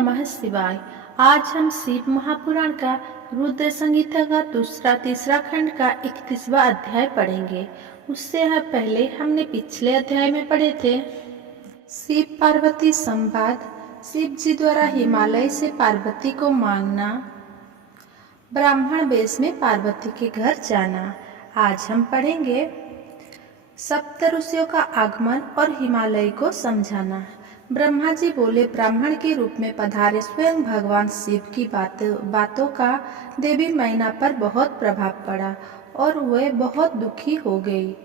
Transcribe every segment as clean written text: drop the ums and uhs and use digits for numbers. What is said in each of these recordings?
नमः शिवाय। आज हम शिव महापुराण का रुद्र संहिता का दूसरा तीसरा खंड का 31वां अध्याय पढ़ेंगे। उससे पहले हमने पिछले अध्याय में पढ़े थे शिव पार्वती संवाद, शिव जी द्वारा हिमालय से पार्वती को मांगना, ब्राह्मण वेश में पार्वती के घर जाना। आज हम पढ़ेंगे सप्त ऋषियों का आगमन और हिमालय को समझाना। ब्रह्मा जी बोले, ब्राह्मण के रूप में पधारे स्वयं भगवान शिव की बातों का देवी मैना पर बहुत प्रभाव पड़ा और वह बहुत दुखी हो गई।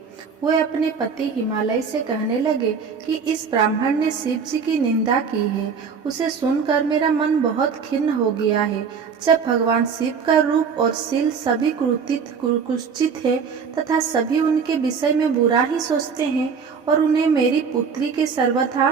वे अपने पति हिमालय से कहने लगे कि इस ब्राह्मण ने शिव जी की निंदा की है। उसे सुनकर मेरा मन बहुत खिन्न हो गया है। जब भगवान शिव का रूप और शील सभी कुत्सित है तथा सभी उनके विषय में बुरा ही सोचते हैं और उन्हें मेरी पुत्री के सर्वथा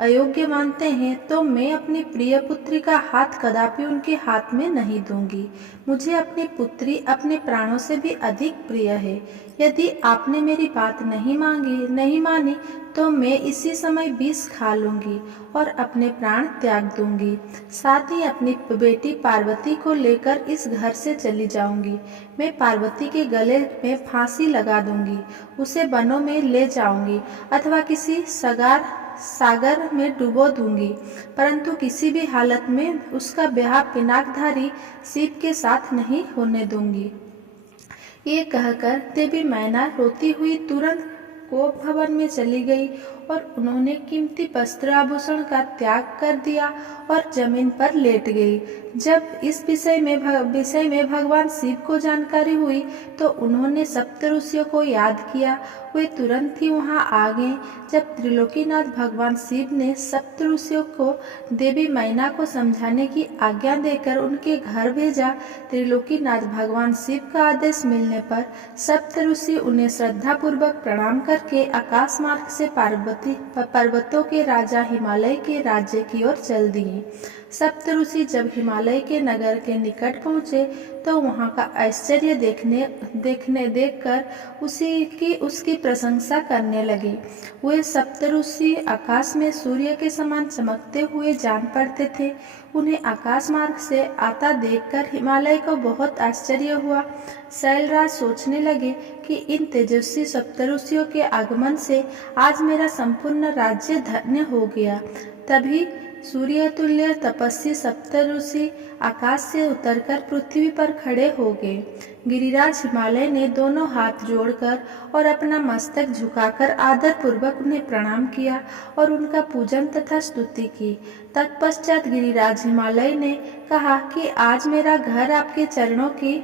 अयोग्य मानते हैं, तो मैं अपनी प्रिय पुत्री का हाथ कदापि उनके हाथ में नहीं दूंगी। मुझे अपनी पुत्री अपने प्राणों से भी अधिक प्रिय है। यदि आपने मेरी बात नहीं मानी तो मैं इसी समय विष खा लूंगी और अपने प्राण त्याग दूंगी। साथ ही अपनी बेटी पार्वती को लेकर इस घर से चली जाऊंगी। मैं पार्वती के गले में फांसी लगा दूंगी, उसे वनों में ले जाऊंगी अथवा किसी सागर में डुबो दूंगी, परंतु किसी भी हालत में उसका ब्याह पिनाकधारी शिव के साथ नहीं होने दूंगी। ये कहकर देवी मैना रोती हुई तुरंत कोप भवन में चली गई और उन्होंने कीमती वस्त्र आभूषण का त्याग कर दिया और जमीन पर लेट गई। जब इस विषय में भगवान शिव को जानकारी हुई तो उन्होंने सप्त ऋषियों को याद किया। वे तुरंत ही वहां आ गए। जब त्रिलोकीनाथ भगवान शिव ने सप्त ऋषियों को देवी मैना को समझाने की आज्ञा देकर उनके घर भेजा, त्रिलोकीनाथ भगवान शिव का आदेश मिलने पर सप्त ऋषि उन्हें श्रद्धा पूर्वक प्रणाम करके आकाश मार्ग से पर्वतों के राजा हिमालय के राज्य की ओर चल दिए। सप्त ऋषि जब हिमालय के नगर के निकट पहुँचे तो वहाँ का आश्चर्य देखकर उसकी प्रशंसा करने लगे। वे सप्त ऋषि आकाश में सूर्य के समान चमकते हुए जान पड़ते थे। उन्हें आकाश मार्ग से आता देखकर हिमालय को बहुत आश्चर्य हुआ। शैलराज सोचने लगे कि इन तेजस्वी सप्त ऋषियों के आगमन से आज मेरा संपूर्ण राज्य धन्य हो गया। तभी सूर्य तुल्य तपस्वी सप्त ऋषि आकाश से उतरकर पृथ्वी पर खड़े हो गए। गिरिराज हिमालय ने दोनों हाथ जोड़कर और अपना मस्तक झुकाकर आदर पूर्वक उन्हें प्रणाम किया और उनका पूजन तथा स्तुति की। तत्पश्चात गिरिराज हिमालय ने कहा कि आज मेरा घर आपके चरणों की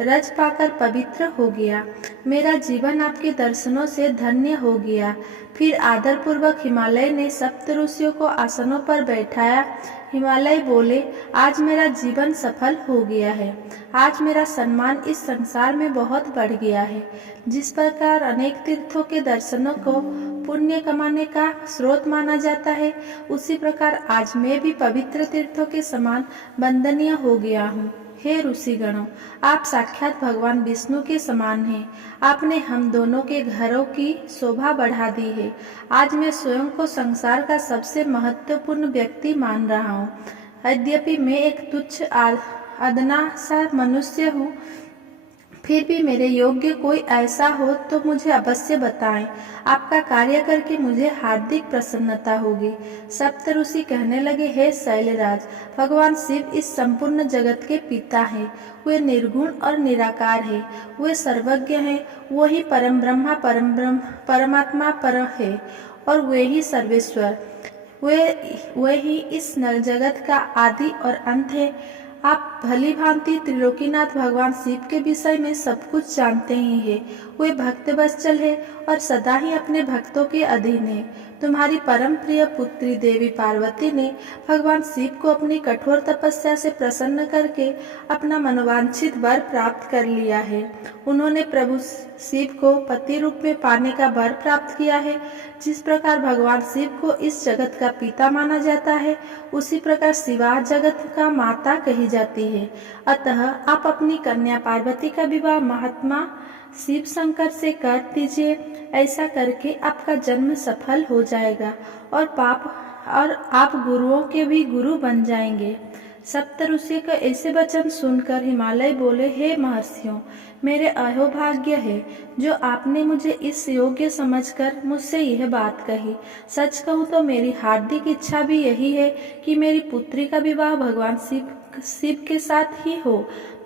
रज पाकर पवित्र हो गया। मेरा जीवन आपके दर्शनों से धन्य हो गया। फिर आदर पूर्वक हिमालय ने सप्त ऋषियों को आसनों पर बैठाया। हिमालय बोले, आज मेरा जीवन सफल हो गया है। आज मेरा सम्मान इस संसार में बहुत बढ़ गया है। जिस प्रकार अनेक तीर्थों के दर्शनों को पुण्य कमाने का स्रोत माना जाता है, उसी प्रकार आज मैं भी पवित्र तीर्थों के समान वंदनीय हो गया हूँ। हे ऋषिगणों, आप साक्षात भगवान विष्णु के समान हैं। आपने हम दोनों के घरों की शोभा बढ़ा दी है। आज मैं स्वयं को संसार का सबसे महत्वपूर्ण व्यक्ति मान रहा हूँ। यद्यपि मैं एक तुच्छ अदना सा मनुष्य हूँ, फिर भी मेरे योग्य कोई ऐसा हो तो मुझे अवश्य बताएं। आपका कार्य करके मुझे हार्दिक प्रसन्नता होगी। सप्त ऋषि कहने लगे, हे शैलराज, भगवान शिव इस संपूर्ण जगत के पिता हैं। वे निर्गुण और निराकार हैं। वे सर्वज्ञ हैं। वही परम ब्रह्मा परमात्मा पर है और वे ही सर्वेश्वर। वे ही इस जगत का आदि और अंत है। आप भली भांति त्रिलोकीनाथ भगवान शिव के विषय में सब कुछ जानते ही हैं। वे भक्त वत्सल है और सदा ही अपने भक्तों के अधीन है। तुम्हारी परम प्रिय पुत्री देवी पार्वती ने भगवान शिव को अपनी कठोर तपस्या से प्रसन्न करके अपना मनोवांछित वर प्राप्त कर लिया है। उन्होंने प्रभु शिव को पति रूप में पाने का वर प्राप्त किया है। जिस प्रकार भगवान शिव को इस जगत का पिता माना जाता है, उसी प्रकार शिवा जगत का माता कही जाती है। अतः आप अपनी कन्या पार्वती का विवाह महात्मा शिव शंकर से कर दीजिए। ऐसा करके आपका जन्म सफल हो जाएगा और पाप और आप गुरुओं के भी गुरु बन जाएंगे। सप्तऋषि का ऐसे वचन सुनकर हिमालय बोले, हे महर्षियों, मेरे अहोभाग्य है जो आपने मुझे इस योग्य समझकर मुझसे यह बात कही। सच कहूँ तो मेरी हार्दिक इच्छा भी यही है कि मेरी पुत्री का विवाह भगवान शिव के साथ ही हो,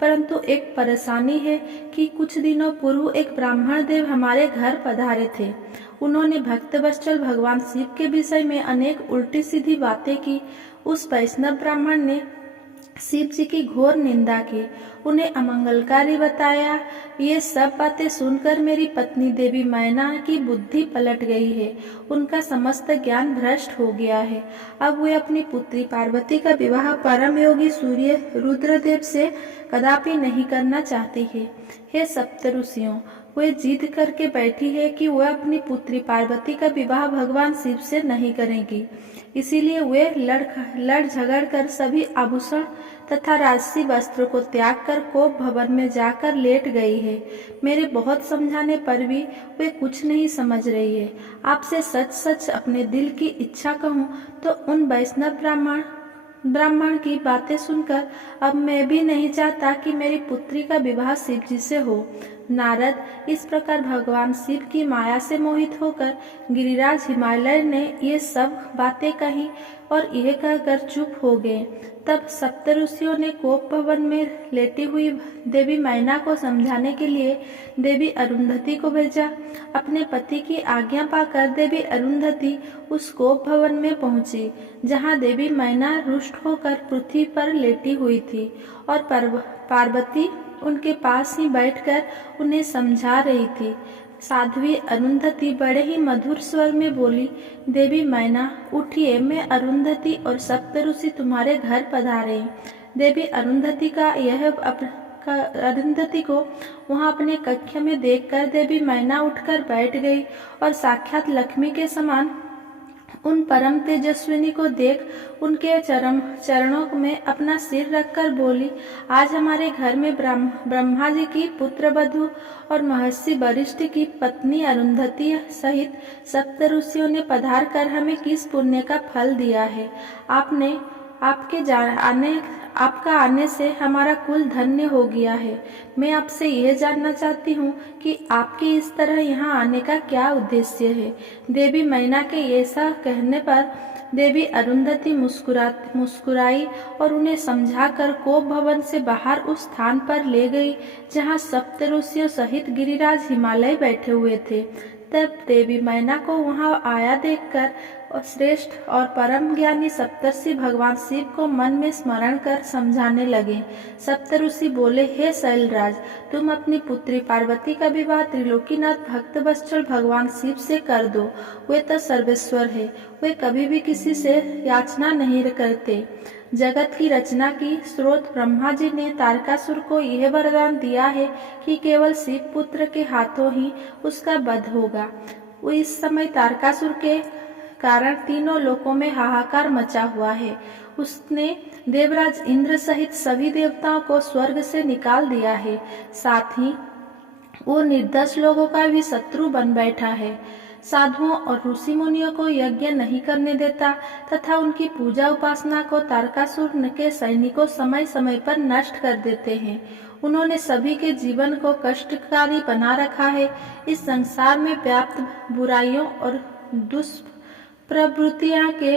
परंतु एक परेशानी है कि कुछ दिनों पूर्व एक ब्राह्मण देव हमारे घर पधारे थे। उन्होंने भक्तवत्सल भगवान शिव के विषय में अनेक उल्टी सीधी बातें की। उस वैष्णव ब्राह्मण ने शिव जी की घोर निंदा की, उन्हें अमंगलकारी बताया। ये सब बातें सुनकर मेरी पत्नी देवी मैना की बुद्धि पलट गई है, उनका समस्त ज्ञान भ्रष्ट हो गया है। अब वे अपनी पुत्री पार्वती का विवाह परम योगी सूर्य रुद्रदेव से कदापि नहीं करना चाहती है। हे सप्तऋषियों, वे जिद करके बैठी है कि वह अपनी पुत्री पार्वती का विवाह भगवान शिव से नहीं करेंगी। इसीलिए वे लड़ झगड़ कर सभी आभूषण तथा राजसी वस्त्रों को त्याग कर कोप भवन में जाकर लेट गई है। मेरे बहुत समझाने पर भी वे कुछ नहीं समझ रही है। आपसे सच सच अपने दिल की इच्छा कहूँ तो उन वैष्णव ब्राह्मण की बातें सुनकर अब मैं भी नहीं चाहता कि मेरी पुत्री का विवाह शिव जी से हो। नारद, इस प्रकार भगवान शिव की माया से मोहित होकर गिरिराज हिमालय ने ये सब बातें कही और यह कहकर चुप हो गए। तब सप्तऋषियों ने कोप भवन में लेटी हुई देवी मैना को समझाने के लिए देवी अरुंधति को भेजा। अपने पति की आज्ञा पाकर देवी अरुंधति उस कोप भवन में पहुंची, जहां देवी मैना रुष्ट होकर पृथ्वी पर लेटी हुई थी और पार्वती उनके पास ही बैठकर उन्हें समझा रही थी। साध्वी अरुंधति बड़े ही मधुर स्वर में बोली, देवी मैना उठिए, मैं अरुंधति और सप्तऋषि तुम्हारे घर पधारे हैं। देवी अरुंधति को वहां अपने कक्ष में देखकर देवी मैना उठकर बैठ गई और साक्षात लक्ष्मी के समान उन परम तेजस्विनी को देख उनके चरणों में अपना सिर रखकर बोली, आज हमारे घर में ब्रह्मा जी की पुत्र वधू और महर्षि वरिष्ठ की पत्नी अरुंधति सहित सप्तऋषियों ने पधार कर हमें किस पुण्य का फल दिया है। आपका आने से हमारा कुल धन्य हो गया है। मैं आपसे यह जानना चाहती हूँ कि आपके इस तरह यहाँ आने का क्या उद्देश्य है। देवी मैना के ऐसा कहने पर देवी अरुंधति मुस्कुराई और उन्हें समझाकर कोप भवन से बाहर उस स्थान पर ले गई जहाँ सप्तऋषियों सहित गिरिराज हिमालय बैठे हुए थे। तब देवी मैना को वहां आया देखकर श्रेष्ठ और परम ज्ञानी सप्तर्षि भगवान शिव को मन में स्मरण कर समझाने लगे। सप्तऋषि बोले, हे शैलराज, तुम अपनी पुत्री पार्वती का विवाह त्रिलोकीनाथ भक्तवत्सल भगवान शिव से कर दो। वे तो सर्वेश्वर है, वे कभी भी किसी से याचना नहीं करते। जगत की रचना की स्रोत ब्रह्मा जी ने तारकासुर को यह वरदान दिया है कि केवल शिव पुत्र के हाथों ही उसका वध होगा। वो इस समय तारकासुर के कारण तीनों लोकों में हाहाकार मचा हुआ है। उसने देवराज इंद्र सहित सभी देवताओं को स्वर्ग से निकाल दिया है, साथ ही वो निर्दोष लोगों का भी शत्रु बन बैठा है। साधुओं और ऋषि मुनियों को यज्ञ नहीं करने देता तथा उनकी पूजा उपासना को तारकासुर के सैनिकों समय समय पर नष्ट कर देते हैं। उन्होंने सभी के जीवन को कष्टकारी बना रखा है। इस संसार में व्याप्त बुराइयों और दुष्प्रवृत्तियां के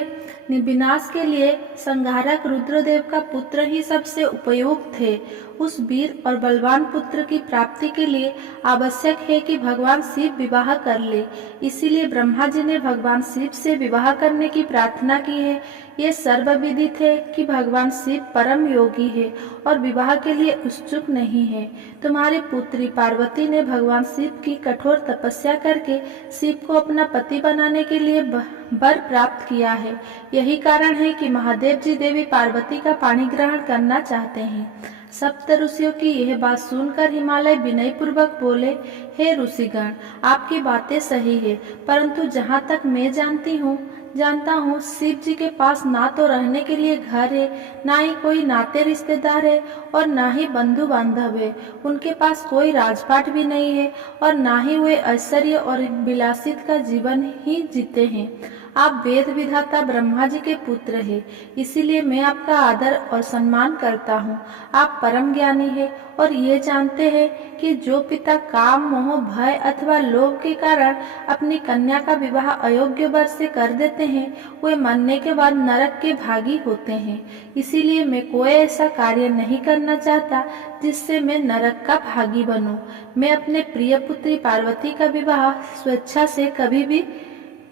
विनाश के लिए संहारक रुद्रदेव का पुत्र ही सबसे उपयुक्त है। उस वीर और बलवान पुत्र की प्राप्ति के लिए आवश्यक है कि भगवान शिव विवाह कर ले। इसीलिए ब्रह्मा जी ने भगवान शिव से विवाह करने की प्रार्थना की है। ये सर्वविदित है कि भगवान शिव परम योगी है और विवाह के लिए उत्सुक नहीं है। तुम्हारी पुत्री पार्वती ने भगवान शिव की कठोर तपस्या करके शिव को अपना पति बनाने के लिए वर प्राप्त किया है। यही कारण है कि महादेव जी देवी पार्वती का पाणी ग्रहण करना चाहते हैं। सप्त ऋषियों की यह बात सुनकर हिमालय विनय पूर्वक बोले, हे ऋषिगण, आपकी बातें सही है, परंतु जहाँ तक मैं जानता हूँ शिव जी के पास ना तो रहने के लिए घर है, ना ही कोई नाते रिश्तेदार है और ना ही बंधु बांधव है। उनके पास कोई राजपाट भी नहीं है और ना ही वे ऐश्वर्य और विलासित का जीवन ही जीते हैं। आप वेद विधाता ब्रह्मा जी के पुत्र हैं, इसीलिए मैं आपका आदर और सम्मान करता हूँ। आप परम ज्ञानी हैं और ये जानते हैं कि जो पिता काम, मोह, भय अथवा लोभ के कारण अपनी कन्या का विवाह अयोग्य वर से कर देते हैं, वे मरने के बाद नरक के भागी होते हैं। इसीलिए मैं कोई ऐसा कार्य नहीं करना चाहता जिससे मैं नरक का भागी बनूं। मैं अपने प्रिय पुत्री पार्वती का विवाह स्वेच्छा से कभी भी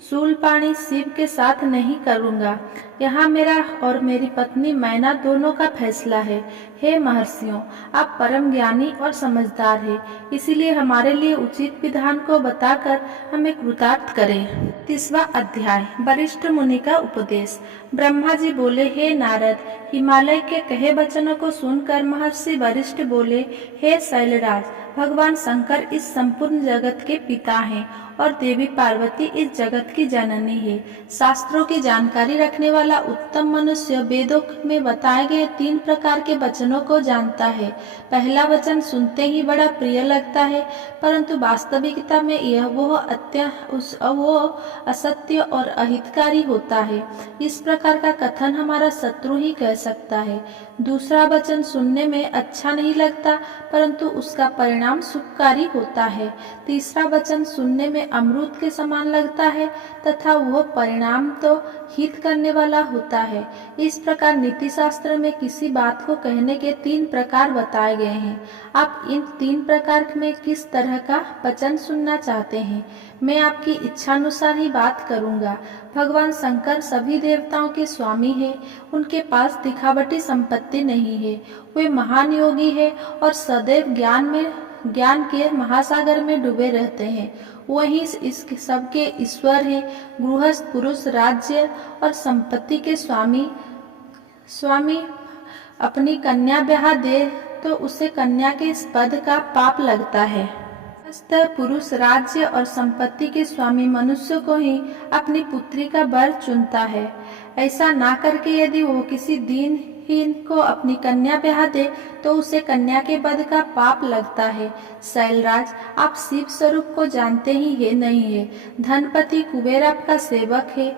शूलपाणी शिव के साथ नहीं करूंगा। यहाँ मेरा और मेरी पत्नी मैना दोनों का फैसला है। हे महर्षियों, आप परम ज्ञानी और समझदार हैं, इसीलिए हमारे लिए उचित विधान को बताकर हमें कृतार्थ करें। 30वां अध्याय, वरिष्ठ मुनि का उपदेश। ब्रह्मा जी बोले, हे नारद, हिमालय के कहे वचनों को सुनकर महर्षि वरिष्ठ बोले, हे शैलराज, भगवान शंकर इस संपूर्ण जगत के पिता हैं और देवी पार्वती इस जगत की जननी है। शास्त्रों की जानकारी रखने वाला उत्तम मनुष्य वेदों में बताए गए 3 प्रकार के वचनों को जानता है। पहला वचन सुनते ही बड़ा प्रिय लगता है, परंतु वास्तविकता में यह वो असत्य और अहितकारी होता है। इस प्रकार का कथन हमारा शत्रु ही कह सकता है। दूसरा वचन सुनने में अच्छा नहीं लगता, परंतु उसका परिणाम सुखकारी होता है। तीसरा वचन सुनने में अमृत के समान लगता है तथा वह परिणाम तो हित करने वाला होता है। इस प्रकार नीति शास्त्र में किसी बात को कहने के 3 प्रकार बताए गए हैं। आप इन 3 प्रकार में किस तरह का वचन सुनना चाहते हैं, मैं आपकी इच्छानुसार ही बात करूंगा। भगवान शंकर सभी देवताओं के स्वामी हैं। उनके पास दिखावटी संपत्ति नहीं है। वे महान योगी है और सदैव ज्ञान के महासागर में डूबे रहते हैं। वही इस सबके ईश्वर हैं। गृहस्थ पुरुष राज्य और संपत्ति के स्वामी अपनी कन्या ब्याह दे तो उसे कन्या के इस पद का पाप लगता है। पुरुष राज्य और संपत्ति के स्वामी मनुष्य को ही अपनी पुत्री का वर चुनता है। ऐसा ना करके यदि वो किसी दीनहीन को अपनी कन्या ब्याह दे तो उसे कन्या के वध का पाप लगता है। शैलराज, आप शिव स्वरूप को जानते ही है नहीं है। धनपति कुबेर आपका सेवक है।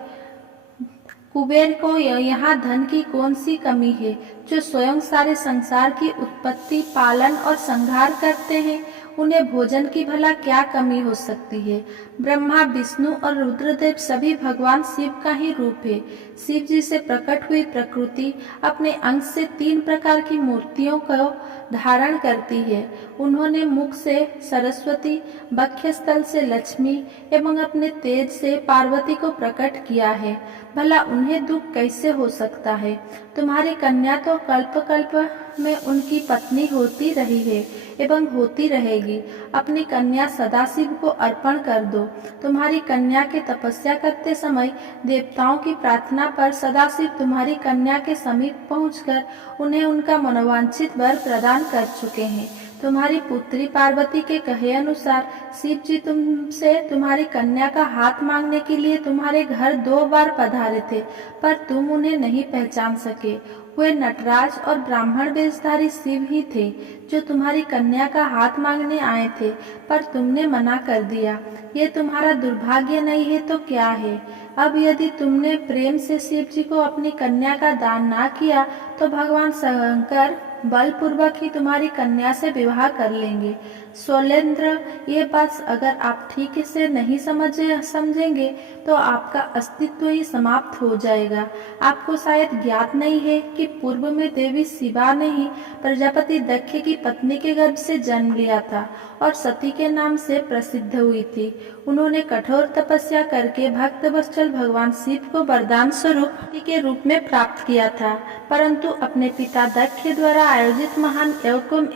कुबेर को यहाँ धन की कौन सी कमी है, जो स्वयं सारे संसार की उत्पत्ति, पालन और संहार करते हैं। उन्हें भोजन की भला क्या कमी हो सकती है। ब्रह्मा, विष्णु और रुद्रदेव सभी भगवान शिव का ही रूप है। शिव जी से प्रकट हुई प्रकृति अपने अंश से 3 प्रकार की मूर्तियों को धारण करती है। उन्होंने मुख से सरस्वती, वक्षस्थल से लक्ष्मी एवं अपने तेज से पार्वती को प्रकट किया है। भला उन्हें दुख कैसे हो सकता है। तुम्हारी कन्या तो कल्प कल्प में उनकी पत्नी होती रही है एवं होती रहेगी। अपनी कन्या सदाशिव को अर्पण कर दो। तुम्हारी कन्या के तपस्या करते समय देवताओं की प्रार्थना पर सदाशिव तुम्हारी कन्या के समीप पहुंचकर उन्हें उनका मनोवांछित वर प्रदान कर चुके हैं। तुम्हारी पुत्री पार्वती के कहे अनुसार शिव जी तुमसे तुम्हारी कन्या का हाथ मांगने के लिए तुम्हारे घर 2 बार पधारे थे, पर तुम उन्हें नहीं पहचान सके। वे नटराज और ब्राह्मण वेशधारी शिव ही थे जो तुम्हारी कन्या का हाथ मांगने आए थे, पर तुमने मना कर दिया। ये तुम्हारा दुर्भाग्य नहीं है तो क्या है। अब यदि तुमने प्रेम से शिव जी को अपनी कन्या का दान ना किया तो भगवान शंकर बलपूर्वक ही तुम्हारी कन्या से विवाह कर लेंगे। शैलेंद्र, ये बात अगर आप ठीक से नहीं समझेंगे तो आपका अस्तित्व ही समाप्त हो जाएगा। आपको शायद ज्ञात नहीं है कि पूर्व में देवी शिवा ने ही प्रजापति दक्ष की पत्नी के गर्भ से जन्म लिया था और सती के नाम से प्रसिद्ध हुई थी। उन्होंने कठोर तपस्या करके भक्त वत्सल भगवान शिव को वरदान स्वरूप पति के रूप में प्राप्त किया था, परंतु अपने पिता दक्ष द्वारा आयोजित महान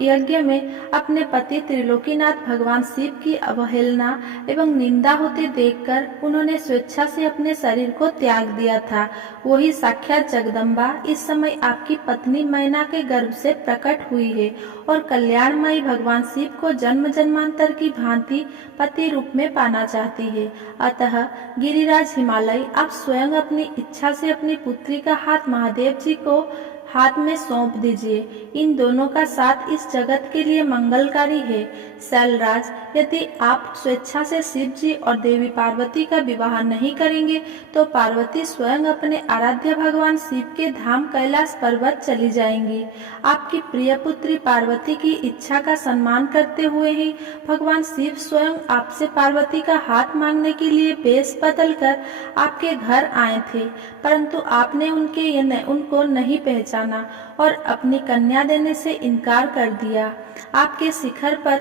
यज्ञ में अपने पति त्रिलोकीनाथ भगवान शिव की अवहेलना एवं निंदा होते देखकर उन्होंने स्वेच्छा से अपने शरीर को त्याग दिया था। वही साक्षात जगदम्बा इस समय आपकी पत्नी मैना के गर्भ से प्रकट हुई है और कल्याणमयी भगवान शिव को जन्म जन्मांतर की भांति पति रूप में पाना चाहती है। अतः गिरिराज हिमालय, आप स्वयं अपनी इच्छा से अपनी पुत्री का हाथ महादेव जी को हाथ में सौंप दीजिए। इन दोनों का साथ इस जगत के लिए मंगलकारी है। शैलराज, यदि आप स्वेच्छा से शिव जी और देवी पार्वती का विवाह नहीं करेंगे तो पार्वती स्वयं अपने आराध्य भगवान शिव के धाम कैलाश पर्वत चली जाएंगी। आपकी प्रिय पुत्री पार्वती की इच्छा का सम्मान करते हुए ही भगवान शिव स्वयं आपसे पार्वती का हाथ मांगने के लिए वेश बदल कर आपके घर आए थे, परंतु आपने उनको नहीं पहचाना और अपनी कन्या देने से इनकार कर दिया। आपके शिखर पर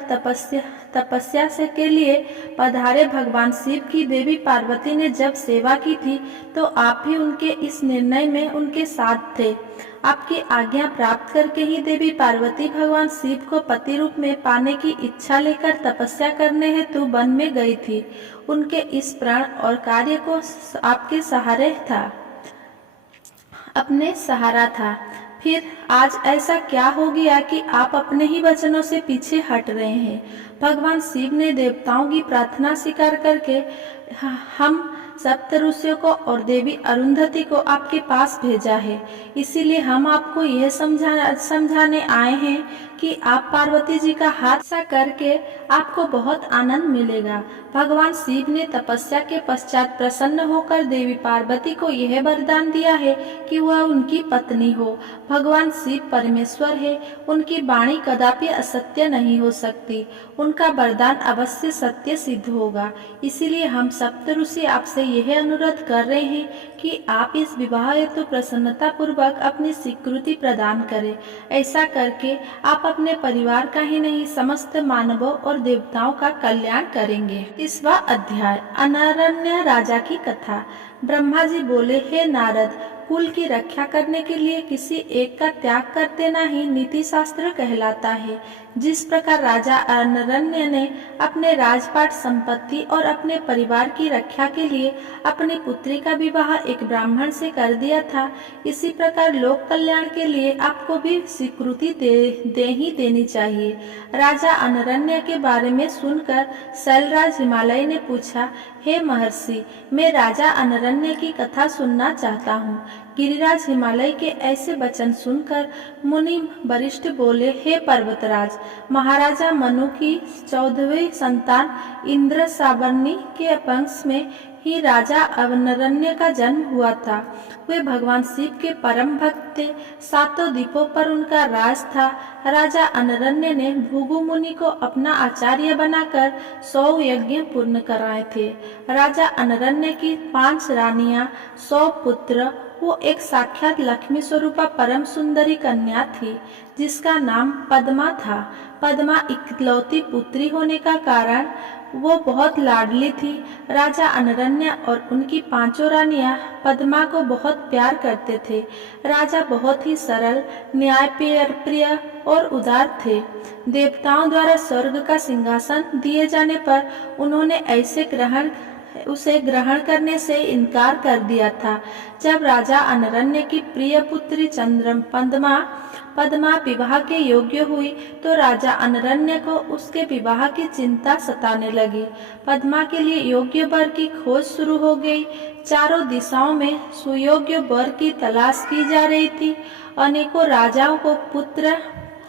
तपस्या से के लिए पधारे भगवान शिव की देवी पार्वती ने जब सेवा की थी तो आप भी उनके इस निर्णय में उनके साथ थे। आपकी आज्ञा प्राप्त करके ही देवी पार्वती भगवान शिव को पति रूप में पाने की इच्छा लेकर तपस्या करने हेतु वन में गई थी। उनके इस प्रण और कार्य को आपके अपने सहारा था। फिर आज ऐसा क्या हो गया कि आप अपने ही वचनों से पीछे हट रहे हैं? भगवान शिव ने देवताओं की प्रार्थना स्वीकार करके हम सप्त ऋषियों को और देवी अरुंधति को आपके पास भेजा है। इसीलिए हम आपको यह समझाने आए हैं कि आप पार्वती जी का हाथ सा करके आपको बहुत आनंद मिलेगा। भगवान शिव ने तपस्या के पश्चात प्रसन्न होकर देवी पार्वती को यह वरदान दिया है कि वह उनकी पत्नी हो। भगवान शिव परमेश्वर है, उनकी वाणी कदापि असत्य नहीं हो सकती। उनका वरदान अवश्य सत्य सिद्ध होगा। इसीलिए हम सप्त ऋषि आपसे यह अनुरोध कर रहे हैं कि आप इस विवाह हेतु प्रसन्नता पूर्वक अपनी स्वीकृति प्रदान करें। ऐसा करके आप अपने परिवार का ही नहीं समस्त मानवों और देवताओं का कल्याण करेंगे। 30वां अध्याय, अनरण्य राजा की कथा। ब्रह्मा जी बोले, हे नारद, कुल की रक्षा करने के लिए किसी एक का त्याग कर देना ही नीति शास्त्र कहलाता है। जिस प्रकार राजा अनरण्य ने अपने राजपाट संपत्ति और अपने परिवार की रक्षा के लिए अपनी पुत्री का विवाह एक ब्राह्मण से कर दिया था, इसी प्रकार लोक कल्याण के लिए आपको भी स्वीकृति दे ही देनी चाहिए। राजा अनरण्य के बारे में सुनकर शैलराज हिमालय ने पूछा, हे महर्षि, मैं राजा अनरण्य की कथा सुनना चाहता हूँ। गिरिराज हिमालय के ऐसे वचन सुनकर मुनि वरिष्ठ बोले, हे पर्वतराज, महाराजा मनु की 14वीं संतान इंद्र सावर्णी के वंश में ही राजा अनरण्य का जन्म हुआ था। वे भगवान शिव के परम भक्त थे। 7 द्वीपों पर उनका राज था। राजा अनरण्य ने भृगु मुनि को अपना आचार्य बनाकर 100 यज्ञ पूर्ण कराए थे। राजा अनरण्य की 5 रानियां, 100 पुत्र, वो एक साक्षात लक्ष्मी स्वरूपा परम सुंदरी कन्या थी जिसका नाम पद्मा था। पद्मा इकलौती पुत्री होने का कारण वो बहुत लाडली थी। राजा अनरण्य और उनकी 5 रानियां पद्मा को बहुत प्यार करते थे। राजा बहुत ही सरल, न्यायप्रिय और उदार थे। देवताओं द्वारा स्वर्ग का सिंहासन दिए जाने पर उन्होंने उसे ग्रहण करने से इनकार कर दिया था। जब राजा अनरण्य की प्रिय पुत्री पद्मा विवाह के योग्य हुई तो राजा अनरण्य को उसके विवाह की चिंता सताने लगी। पद्मा के लिए योग्य वर की खोज शुरू हो गई। चारों दिशाओं में सुयोग्य वर की तलाश की जा रही थी। अनेकों राजाओं को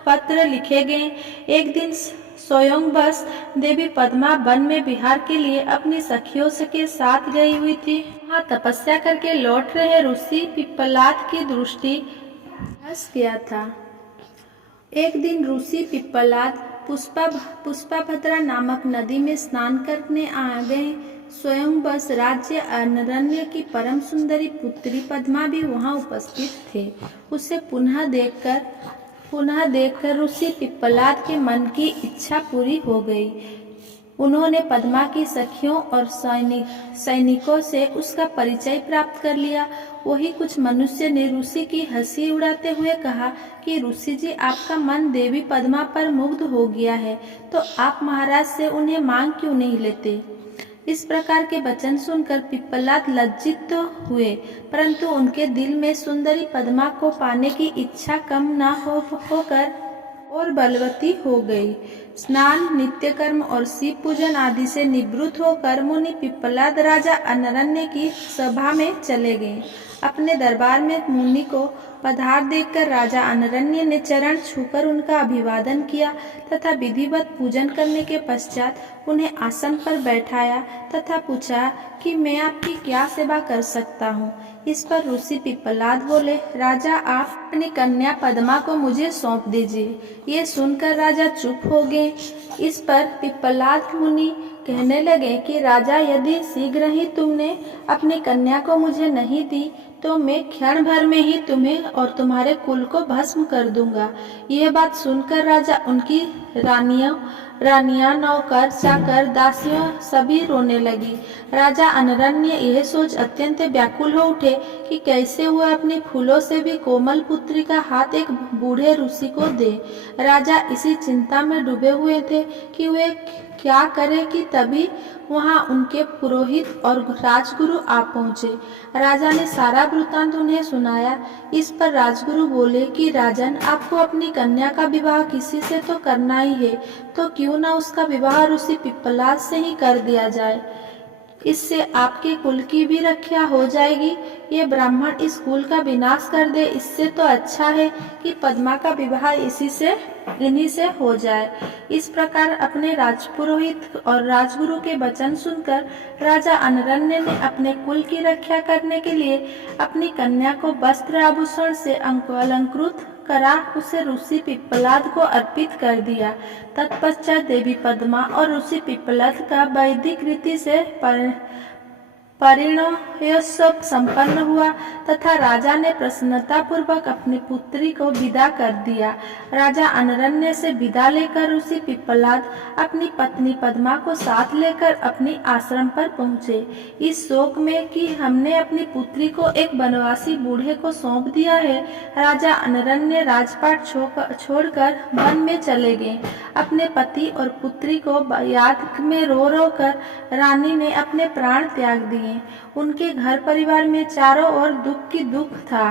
पत्र लिखे गए। एक दिन स्वयंवश देवी पद्मा वन में विहार के लिए अपनी सखियों के साथ गई हुई थी। वहाँ तपस्या करके लौट रहे ऋषि पिप्पलाद की दृष्टि फंस गया था। एक दिन ऋषि पिप्पलाद पुष्पाभद्रा नामक नदी में स्नान करने आ गए। स्वयंवश राज्य अनरण्य की परम सुंदरी पुत्री पद्मा भी वहाँ उपस्थित थे। उसे पुनः देखकर ऋषि पिप्पलाद के मन की इच्छा पूरी हो गई। उन्होंने पद्मा की सखियों और सैनिकों से उसका परिचय प्राप्त कर लिया। वही कुछ मनुष्य ने ऋषि की हंसी उड़ाते हुए कहा कि ऋषि जी, आपका मन देवी पद्मा पर मुग्ध हो गया है, तो आप महाराज से उन्हें मांग क्यों नहीं लेते? इस प्रकार के वचन सुनकर पिप्पलाद लज्जित तो हुए, परंतु उनके दिल में सुंदरी पद्मा को पाने की इच्छा कम न होकर और बलवती हो गई। स्नान, नित्य कर्म और शिव पूजन आदि से निवृत्त होकर मुनि पिप्पलाद राजा अनरण्य की सभा में चले गए। अपने दरबार में मुनि को पधार देखकर राजा अनरण्य ने चरण छूकर उनका अभिवादन किया तथा विधिवत पूजन करने के पश्चात उन्हें आसन पर बैठाया तथा पूछा कि मैं आपकी क्या सेवा कर सकता हूँ। इस पर ऋषि पिप्पलाद बोले, राजा आप अपनी कन्या पद्मा को मुझे सौंप दीजिए। ये सुनकर राजा चुप हो गए। इस पर पिप्पलाद मुनि कहने लगे कि राजा, यदि शीघ्र ही तुमने अपनी कन्या को मुझे नहीं दी तो मैं क्षण भर में ही तुम्हें और तुम्हारे कुल को भस्म कर दूंगा। यह बात सुनकर राजा, उनकी रानियां, नौकर, चाकर, दासियों सभी रोने लगी। राजा अनरण्य यह सोच अत्यंत व्याकुल हो उठे कि कैसे वह अपनी फूलों से भी कोमल पुत्री का हाथ एक बूढ़े ऋषि को दे। राजा इसी चिंता में डूबे हुए थे कि वे क्या करें कि तभी वहां उनके पुरोहित और राजगुरु आ पहुंचे। राजा ने सारा वृत्तांत उन्हें सुनाया। इस पर राजगुरु बोले कि राजन, आपको अपनी कन्या का विवाह किसी से तो करना ही है, तो क्यों न उसका विवाह ऋषि पिप्पलाद से ही कर दिया जाए। इससे आपके कुल की भी रक्षा हो जाएगी। ये ब्राह्मण इस कुल का विनाश कर दे, इससे तो अच्छा है कि पद्मा का विवाह इन्हीं से हो जाए। इस प्रकार अपने राजपुरोहित और राजगुरु के वचन सुनकर राजा अनरण्य ने अपने कुल की रक्षा करने के लिए अपनी कन्या को वस्त्र आभूषण से अलंकृत करा उसे ऋषि पिप्पलाद को अर्पित कर दिया। तत्पश्चात देवी पद्मा और ऋषि पिप्पलाद का वैदिक रीति से परिणयोत्सव संपन्न हुआ तथा राजा ने प्रसन्नता पूर्वक अपनी पुत्री को विदा कर दिया। राजा अनरण्य से विदा लेकर ऋषि पिप्पलाद अपनी पत्नी पद्मा को साथ लेकर अपनी आश्रम पर पहुँचे। इस शोक में कि हमने अपनी पुत्री को एक वनवासी बूढ़े को सौंप दिया है, राजा अनरण्य राजपाट छोड़कर वन में चले गए। अपने पति और पुत्री को याद में रो रो कर रानी ने अपने प्राण त्याग दिए। उनके घर परिवार में चारों ओर दुख ही दुख था।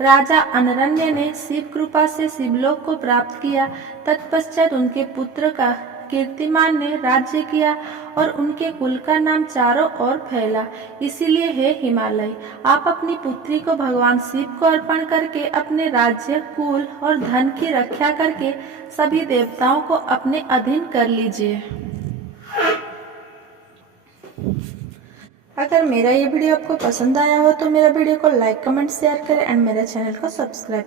राजा अनरण्य ने शिव कृपा से शिवलोक को प्राप्त किया। तत्पश्चात उनके पुत्र का कीर्तिमान ने राज्य किया और उनके कुल का नाम चारों ओर फैला। इसीलिए हे हिमालय, आप अपनी पुत्री को भगवान शिव को अर्पण करके अपने राज्य, कुल और धन की रक्षा करके सभी देवताओं को अपने अधीन कर लीजिए। अगर मेरा ये वीडियो आपको पसंद आया हो तो मेरा वीडियो को लाइक, कमेंट, शेयर करें एंड मेरे चैनल को सब्सक्राइब